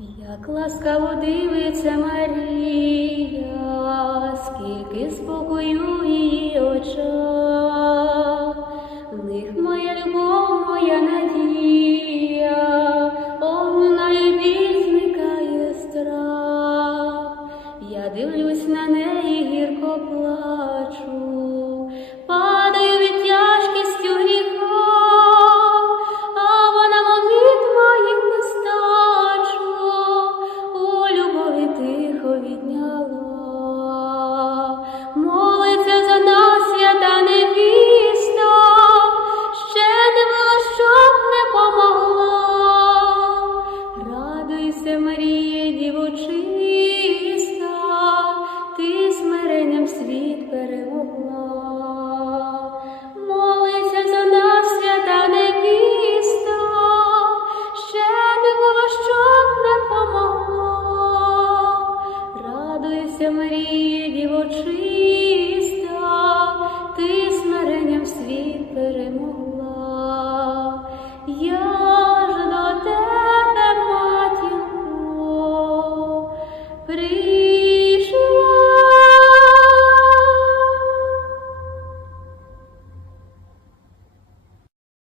Як ласкаво дивиться Марія, скільки спокою її очах, в моя любов, моя надія, оминає біль, страх. Я дивлюсь на неї, гірко плачу, підняла, молиться за нас, свята невіста, ще не було, щоб не помогла, радуйся, Марія, дівочиста, ти смиренням світ перемогла. Дівочиста, ти смиренням світ перемогла. Я